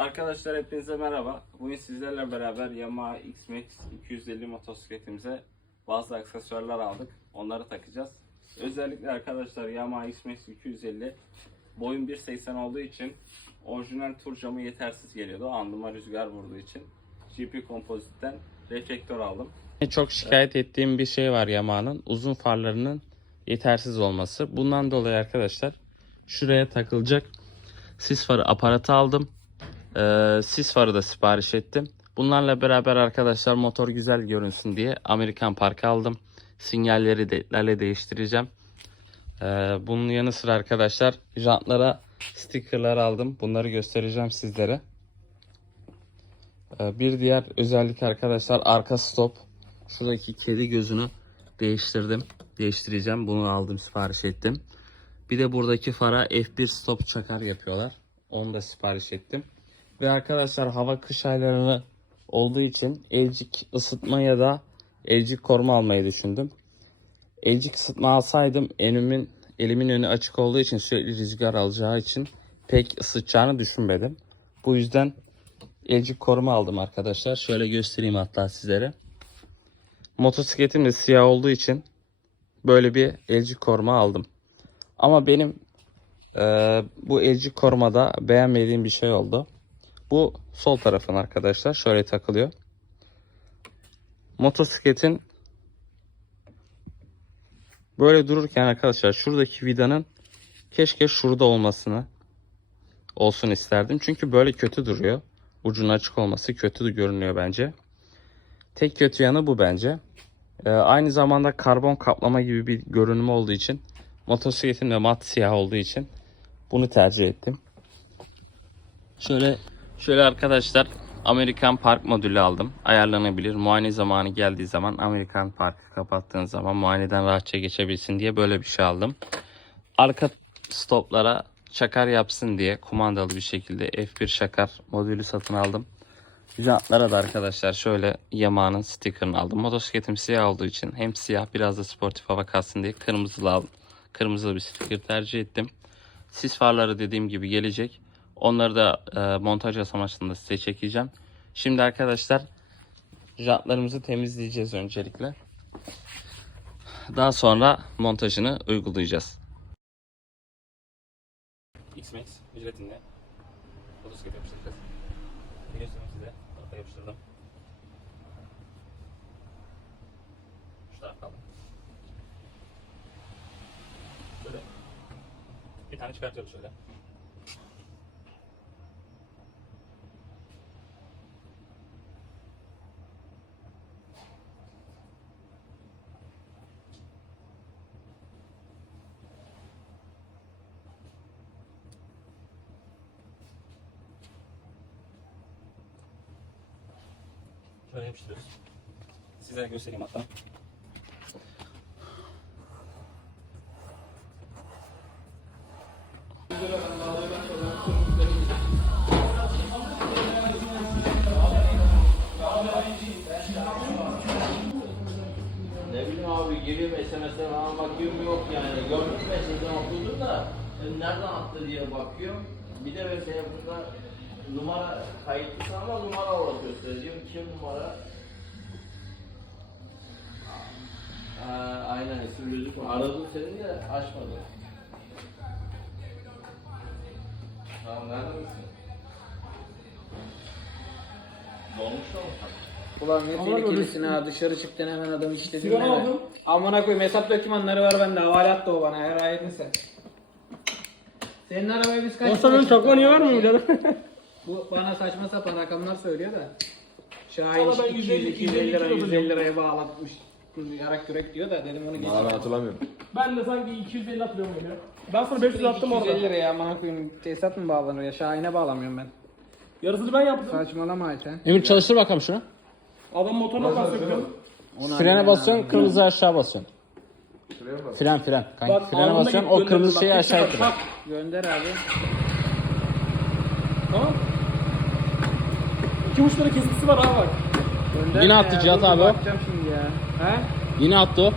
Arkadaşlar hepinize merhaba. Bugün sizlerle beraber Yamaha X-Max 250 motosikletimize bazı aksesuarlar aldık. Onları takacağız. Özellikle arkadaşlar Yamaha X-Max 250 boyum 1.80 olduğu için orijinal tur camı yetersiz geliyordu. Alnıma rüzgar vurduğu için GP Composite'den reflektör aldım. Çok şikayet ettiğim bir şey var Yamaha'nın. Uzun farlarının yetersiz olması. Bundan dolayı arkadaşlar şuraya takılacak sis farı aparatı aldım. Ee, sis farı da sipariş ettim. Bunlarla beraber arkadaşlar motor güzel görünsün diye Amerikan Park'ı aldım. Sinyalleri de değiştireceğim. Ee, bunun yanı sıra arkadaşlar jantlara stickerlar aldım. Bunları göstereceğim sizlere. Ee, bir diğer özellik arkadaşlar arka stop. Şuradaki kedi gözünü değiştirdim. Değiştireceğim. Bunu aldım sipariş ettim. Bir de buradaki fara F1 stop çakar yapıyorlar. Onu da sipariş ettim. Ve arkadaşlar hava kış aylarını olduğu için elcik ısıtma ya da elcik koruma almayı düşündüm. Elcik ısıtma alsaydım elimin elimin önü açık olduğu için sürekli rüzgar alacağı için pek ısıtacağını düşünmedim. Bu yüzden elcik koruma aldım arkadaşlar. Şöyle göstereyim hatta sizlere. Motosikletim de siyah olduğu için böyle bir elcik koruma aldım. Ama benim e, bu elcik korumada beğenmediğim bir şey oldu. Bu sol tarafın arkadaşlar. Şöyle takılıyor. Motosikletin böyle dururken arkadaşlar şuradaki vidanın keşke şurada olmasını olsun isterdim. Çünkü böyle kötü duruyor. Ucun açık olması kötü görünüyor bence. Tek kötü yanı bu bence. Ee, aynı zamanda karbon kaplama gibi bir görünümü olduğu için motosikletin de mat siyah olduğu için bunu tercih ettim. Şöyle şöyle arkadaşlar Amerikan Park modülü aldım. Ayarlanabilir. Muayene zamanı geldiği zaman Amerikan Park'ı kapattığın zaman muayeneden rahatça geçebilsin diye böyle bir şey aldım. Arka stoplara çakar yapsın diye kumandalı bir şekilde F1 şakar modülü satın aldım. Jantlara da arkadaşlar şöyle Yamaha'nın sticker'ını aldım. Motosikletim siyah olduğu için hem siyah biraz da sportif hava kalsın diye kırmızılı aldım. Kırmızılı bir sticker tercih ettim. Sis farları dediğim gibi gelecek. Onları da e, montaj aşamasında size çekeceğim. Şimdi arkadaşlar jantlarımızı temizleyeceğiz öncelikle. Daha sonra montajını uygulayacağız. X-Max ücretinde motosiklet yapıştıracağız. Biliyorsunuz size arka yapıştırdım. Şu taraf kaldı. Şöyle bir tane çıkartıyoruz şöyle. Şöyle. Size göstereyim hatta. Ne bileyim abi giriyorum SMS'den falan bakıyorum yok yani. Gördüm mesajdan okudum da nereden attı diye bakıyorum. Bir de ben telefonda numara kayıtlısı ama numara olarak gösteriyor. Kim numara? Ha, aynen isim gözükmüyor. Aradım seni de açmadı. Tamam nerede misin? Dolmuş da mı? Ulan ne tehlikelisin ha dışarı çıktın hemen adam işledin Sigara hemen. aldım. Amına koyayım hesap dokümanları var bende havale attı o bana her ayetini sen. Senin arabaya biz kaç benim çakma niye vermiyor birader? Bu bana saçma sapan rakamlar söylüyor da. Şahin Valla ben 200 150 250 lira 250 150 liraya bağlatmış. Yarak yürek diyor da dedim onu geçeyim. Valla ben hatırlamıyorum. ben de sanki 250 hatırlıyorum böyle. Ben sana 500 attım orada. 250 liraya amına koyayım tesisat mı bağlanıyor ya Şahin'e bağlamıyorum ben. Yarısını ben yaptım. Saçmalama Ayten. Emir çalıştır bakalım şunu. Adam motorla pas yapıyor. Frene basıyorsun, kırmızı aşağı basıyorsun. Fren fren. Kanki Bak, frene anında basıyorsun, git o gönderdim kırmızı bak, şeyi aşağı ittir. tak. Gönder abi. İki uçları kesintisi var abi bak. Gönder Yine ya, attı Cihat dur, abi. Bakacağım şimdi ya. He? Yine attı o.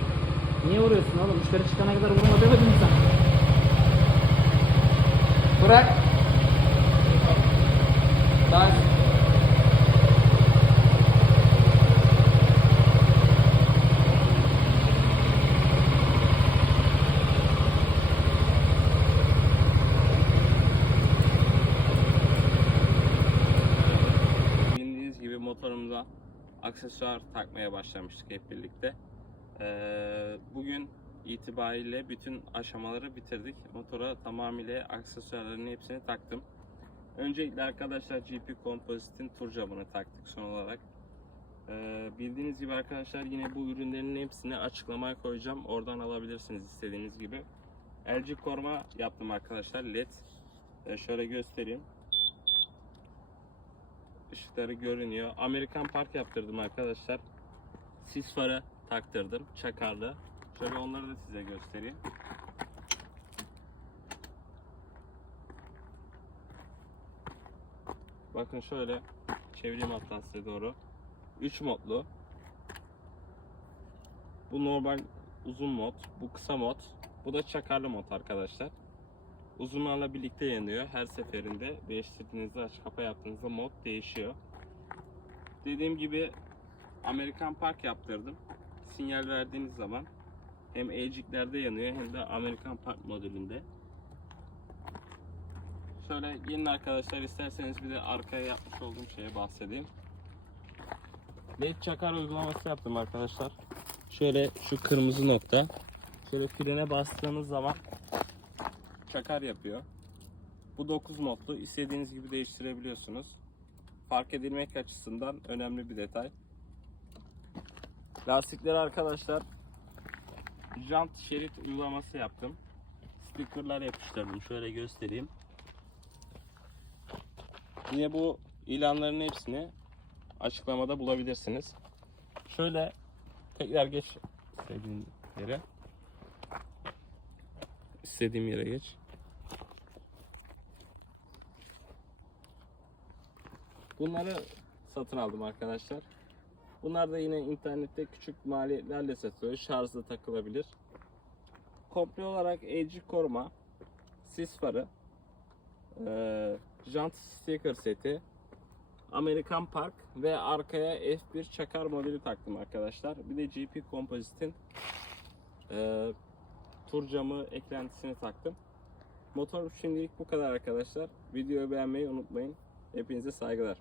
Niye vuruyorsun oğlum? Müşteri çıkana kadar vurma demedin mi sen? Bırak. Daha aksesuar takmaya başlamıştık hep birlikte. Ee, bugün itibariyle bütün aşamaları bitirdik. Motora tamamıyla aksesuarların hepsini taktım. Öncelikle arkadaşlar GP Composite'in tur camını taktık son olarak. Ee, bildiğiniz gibi arkadaşlar yine bu ürünlerin hepsini açıklamaya koyacağım. Oradan alabilirsiniz istediğiniz gibi. LG koruma yaptım arkadaşlar led. Ee, şöyle göstereyim. Işıkları görünüyor. Amerikan Park yaptırdım arkadaşlar. Sis farı taktırdım. Çakarlı. Şöyle onları da size göstereyim. Bakın şöyle çevireyim hatta size doğru. 3 modlu. Bu normal uzun mod, bu kısa mod, bu da çakarlı mod arkadaşlar. Uzunlarla birlikte yanıyor. Her seferinde değiştirdiğinizde aç kapa yaptığınızda mod değişiyor. Dediğim gibi Amerikan Park yaptırdım. Sinyal verdiğiniz zaman hem Ecik'lerde yanıyor hem de Amerikan Park modülünde. Şöyle gelin arkadaşlar isterseniz bir de arkaya yapmış olduğum şeye bahsedeyim. LED çakar uygulaması yaptım arkadaşlar. Şöyle şu kırmızı nokta. Şöyle frene bastığınız zaman çakar yapıyor. Bu 9 modlu. istediğiniz gibi değiştirebiliyorsunuz. Fark edilmek açısından önemli bir detay. Lastikleri arkadaşlar jant şerit uygulaması yaptım. Stickerlar yapıştırdım. Şöyle göstereyim. Yine bu ilanların hepsini açıklamada bulabilirsiniz. Şöyle tekrar geç istediğin yere. İstediğim yere geç. Bunları satın aldım arkadaşlar. Bunlar da yine internette küçük maliyetlerle satılıyor. Şarjla takılabilir. Komple olarak AG koruma, sis farı, eee jant sticker seti, Amerikan Park ve arkaya F1 çakar modeli taktım arkadaşlar. Bir de GP Composite'in eee tur camı eklentisini taktım. Motor şimdilik bu kadar arkadaşlar. Videoyu beğenmeyi unutmayın. Hepinize saygılar.